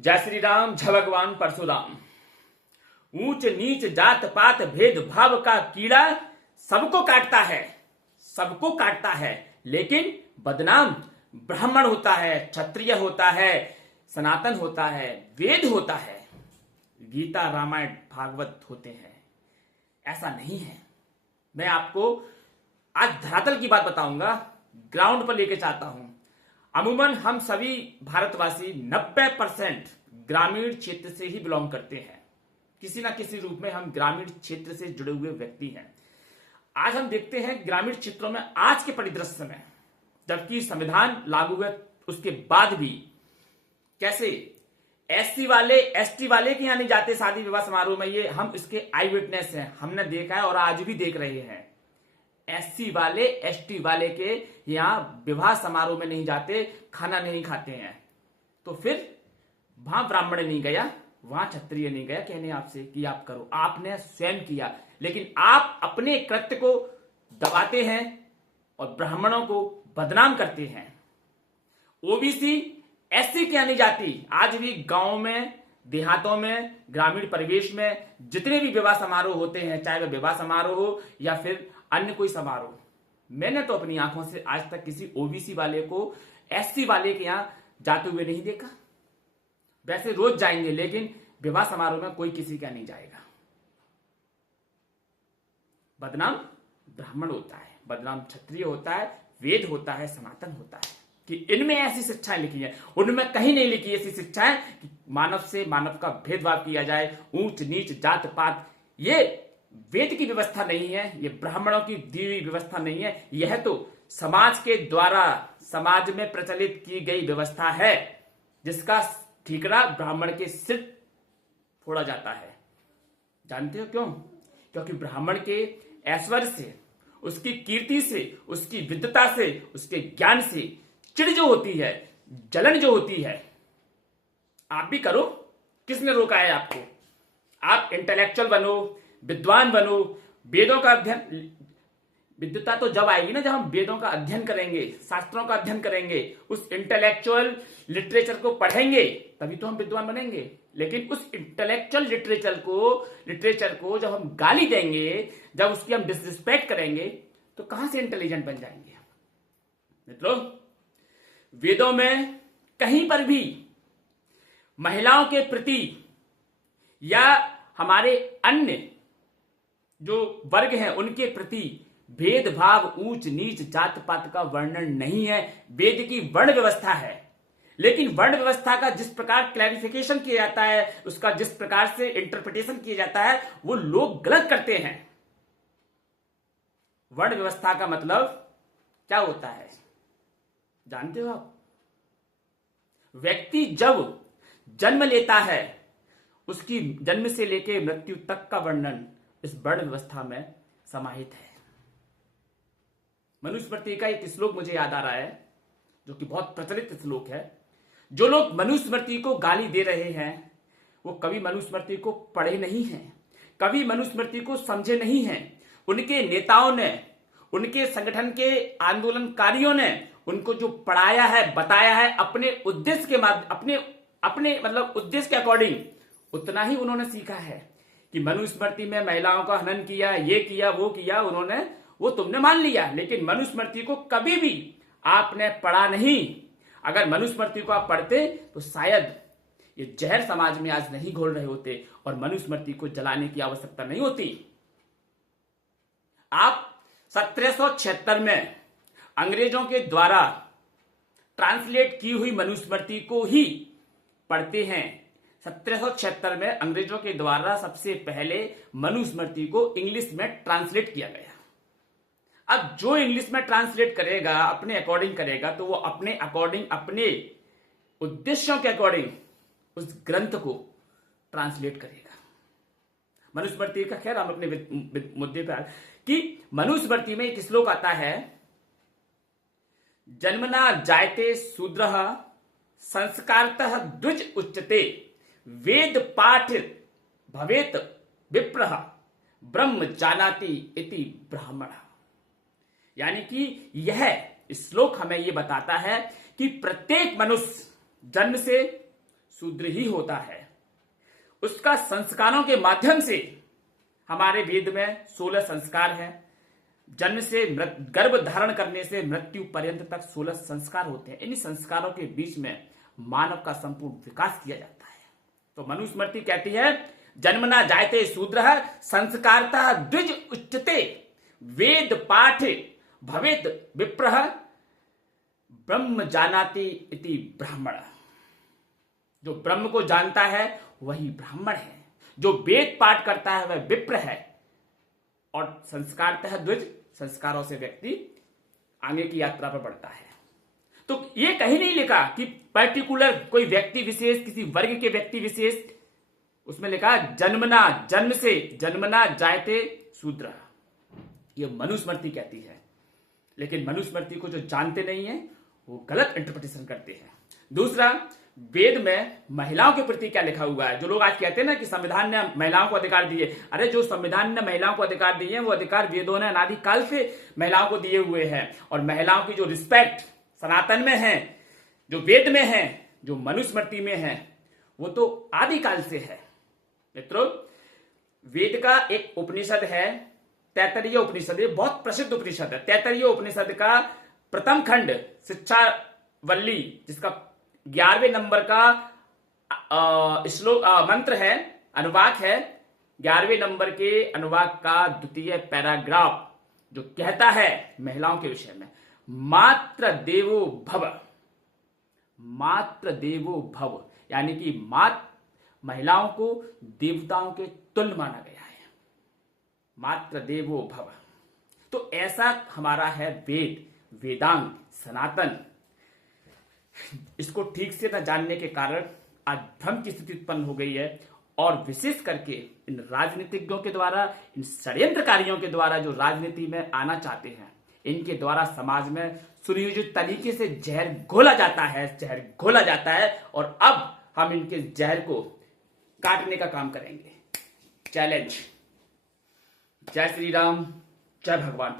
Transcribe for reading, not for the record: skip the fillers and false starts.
जय श्री राम, जय भगवान परशुराम। ऊंच नीच जात पात भेदभाव का कीड़ा सबको काटता है, सबको काटता है, लेकिन बदनाम ब्राह्मण होता है, क्षत्रिय होता है, सनातन होता है, वेद होता है, गीता रामायण भागवत होते हैं। ऐसा नहीं है। मैं आपको आज धरातल की बात बताऊंगा, ग्राउंड पर लेके चाहता हूं। अमूमन हम सभी भारतवासी 90% ग्रामीण क्षेत्र से ही बिलोंग करते हैं। किसी ना किसी रूप में हम ग्रामीण क्षेत्र से जुड़े हुए व्यक्ति हैं। आज हम देखते हैं ग्रामीण क्षेत्रों में आज के परिदृश्य में, जबकि संविधान लागू हुए उसके बाद भी कैसे एससी वाले एसटी वाले के यहां नहीं जाते शादी विवाह समारोह में। ये हम इसके आई विटनेस हैं, हमने देखा है और आज भी देख रहे हैं। एससी वाले एसटी वाले के यहां विवाह समारोह में नहीं जाते, खाना नहीं खाते हैं। तो फिर वहां ब्राह्मण नहीं गया, वहां क्षत्रिय नहीं गया कहने आपसे कि आप करो। आपने स्वयं किया, लेकिन आप अपने कृत्य को दबाते हैं और ब्राह्मणों को बदनाम करते हैं। ओबीसी एससी क्या नहीं जाती, आज भी गांव में, देहातों में, ग्रामीण परिवेश में जितने भी विवाह समारोह होते हैं, चाहे वह विवाह समारोह हो या फिर अन्य कोई समारोह, मैंने तो अपनी आंखों से आज तक किसी ओबीसी वाले को एससी वाले के यहां जाते हुए नहीं देखा। वैसे रोज जाएंगे, लेकिन विवाह समारोह में कोई किसी का नहीं जाएगा। बदनाम ब्राह्मण होता है, बदनाम क्षत्रिय होता है, वेद होता है, सनातन होता है। कि इनमें ऐसी शिक्षाएं लिखी हैं, उनमें कहीं नहीं लिखी ऐसी शिक्षाएं कि मानव से मानव का भेदभाव किया जाए, ऊंच नीच जात पात। ये वेद की व्यवस्था नहीं है, ये ब्राह्मणों की दी हुई व्यवस्था नहीं है। यह तो समाज के द्वारा समाज में प्रचलित की गई व्यवस्था है, जिसका ठीकरा ब्राह्मण के सिर फोड़ा जाता है। जानते हो क्यों? क्योंकि ब्राह्मण के ऐश्वर्य से, उसकी कीर्ति से, उसकी विद्वता से, उसके ज्ञान से चिढ़ जो होती है, जलन जो होती है, आप भी करो। किसने रोका है आपको? आप इंटेलेक्चुअल बनो, विद्वान बनो, वेदों का अध्ययन। विद्वता तो जब आएगी ना, जब हम वेदों का अध्ययन करेंगे, शास्त्रों का अध्ययन करेंगे, उस इंटेलेक्चुअल लिटरेचर को पढ़ेंगे, तभी तो हम विद्वान बनेंगे। लेकिन उस इंटेलेक्चुअल लिटरेचर को जब हम गाली देंगे, जब उसकी हम डिसरिस्पेक्ट करेंगे, तो कहां से इंटेलिजेंट बन जाएंगे? मित्रों, वेदों में कहीं पर भी महिलाओं के प्रति या हमारे अन्य जो वर्ग हैं उनके प्रति भेदभाव, ऊंच नीच जात पात का वर्णन नहीं है। वेद की वर्ण व्यवस्था है, लेकिन वर्ण व्यवस्था का जिस प्रकार क्लैरिफिकेशन किया जाता है, उसका जिस प्रकार से इंटरप्रिटेशन किया जाता है, वो लोग गलत करते हैं। वर्ण व्यवस्था का मतलब क्या होता है जानते हो आप? व्यक्ति जब जन्म लेता है, उसकी जन्म से लेकर मृत्यु तक का वर्णन इस वर्ण व्यवस्था में समाहित है। मनुस्मृति का एक श्लोक मुझे याद आ रहा है, जो कि बहुत प्रचलित श्लोक है। जो लोग मनुस्मृति को गाली दे रहे हैं, वो कभी मनुस्मृति को पढ़े नहीं हैं, कभी मनुस्मृति को समझे नहीं हैं। उनके नेताओं ने, उनके संगठन के आंदोलनकारियों ने उनको जो पढ़ाया है, बताया है, अपने उद्देश्य के अपने मतलब उद्देश्य के अकॉर्डिंग उतना ही उन्होंने सीखा है। कि मनुस्मृति में महिलाओं का हनन किया, ये किया, वो किया, वो तुमने मान लिया, लेकिन मनुस्मृति को कभी भी आपने पढ़ा नहीं। अगर मनुस्मृति को आप पढ़ते तो शायद ये जहर समाज में आज नहीं घोल रहे होते और मनुस्मृति को जलाने की आवश्यकता नहीं होती। आप 1776 में अंग्रेजों के द्वारा ट्रांसलेट की हुई मनुस्मृति को ही पढ़ते हैं। 1776 में अंग्रेजों के द्वारा सबसे पहले मनुस्मृति को इंग्लिश में ट्रांसलेट किया गया। अब जो इंग्लिश में ट्रांसलेट करेगा, अपने अकॉर्डिंग करेगा, तो वो अपने अकॉर्डिंग, अपने उद्देश्यों के अकॉर्डिंग उस ग्रंथ को ट्रांसलेट करेगा। मनुस्मृति का खैर हम अपने मुद्दे पर कि मनुस्मृति में एक श्लोक आता है, जन्मना जायते शूद्रः संस्कारतः द्विज उच्यते वेद पाठ भवेत विप्रः ब्रह्म जानाति इति ब्राह्मण। यानी कि यह श्लोक हमें यह बताता है कि प्रत्येक मनुष्य जन्म से शूद्र ही होता है। उसका संस्कारों के माध्यम से, हमारे वेद में 16 संस्कार हैं। जन्म से गर्भ धारण करने से मृत्यु पर्यंत तक 16 संस्कार होते हैं। इन्हीं संस्कारों के बीच में मानव का संपूर्ण विकास किया जाता है। तो मनुस्मृति कहती है, जन्मना जायते शूद्रः संस्कारतः द्विज उच्यते, वेद पाठ भवेद विप्रः ब्रह्म जानाति इति ब्राह्मण। जो ब्रह्म को जानता है वही ब्राह्मण है, जो वेद पाठ करता है वह विप्र है। और संस्कारतः द्विज, संस्कारों से व्यक्ति आगे की यात्रा पर बढ़ता है। तो ये कहीं नहीं लिखा कि पर्टिकुलर कोई व्यक्ति विशेष, किसी वर्ग के व्यक्ति विशेष, उसमें लिखा जन्मना, जन्म से जन्मना जायते शूद्र। ये मनुस्मृति कहती है, लेकिन मनुस्मृति को जो जानते नहीं है वो गलत इंटरप्रिटेशन करते हैं। दूसरा, वेद में महिलाओं के प्रति क्या लिखा हुआ है। जो लोग आज कहते हैं ना कि संविधान ने महिलाओं को अधिकार दिए, अरे जो संविधान ने महिलाओं को अधिकार दिए हैं वो अधिकार वेदों ने अनादिकाल से महिलाओं को दिए हुए हैं। और महिलाओं की जो रिस्पेक्ट सनातन में है, जो वेद में है, जो मनुस्मृति में है, वो तो आदिकाल से है। मित्रों, वेद का एक उपनिषद है तैत्तरीय उपनिषद। ये बहुत प्रसिद्ध उपनिषद है। तैत्तरीय उपनिषद का प्रथम खंड शिक्षावल्ली, जिसका 11वें नंबर का श्लोक मंत्र है, अनुवाक है, 11वें नंबर के अनुवाक का द्वितीय पैराग्राफ, जो कहता है महिलाओं के विषय में, मात्र देवो भव, मात्र देवो भव, यानी कि महिलाओं को देवताओं के तुल्य माना गया है। मात्र देवो भव। तो ऐसा हमारा है वेद, वेदांग, सनातन। इसको ठीक से न जानने के कारण आज भ्रम की स्थिति उत्पन्न हो गई है। और विशेष करके इन राजनीतिज्ञों के द्वारा, इन षड्यंत्रकारियों के द्वारा जो राजनीति में आना चाहते हैं, इनके द्वारा समाज में सुनियोजित तरीके से जहर घोला जाता है, जहर घोला जाता है। और अब हम इनके जहर को काटने का काम करेंगे। चैलेंज। जय श्री राम, जय भगवान।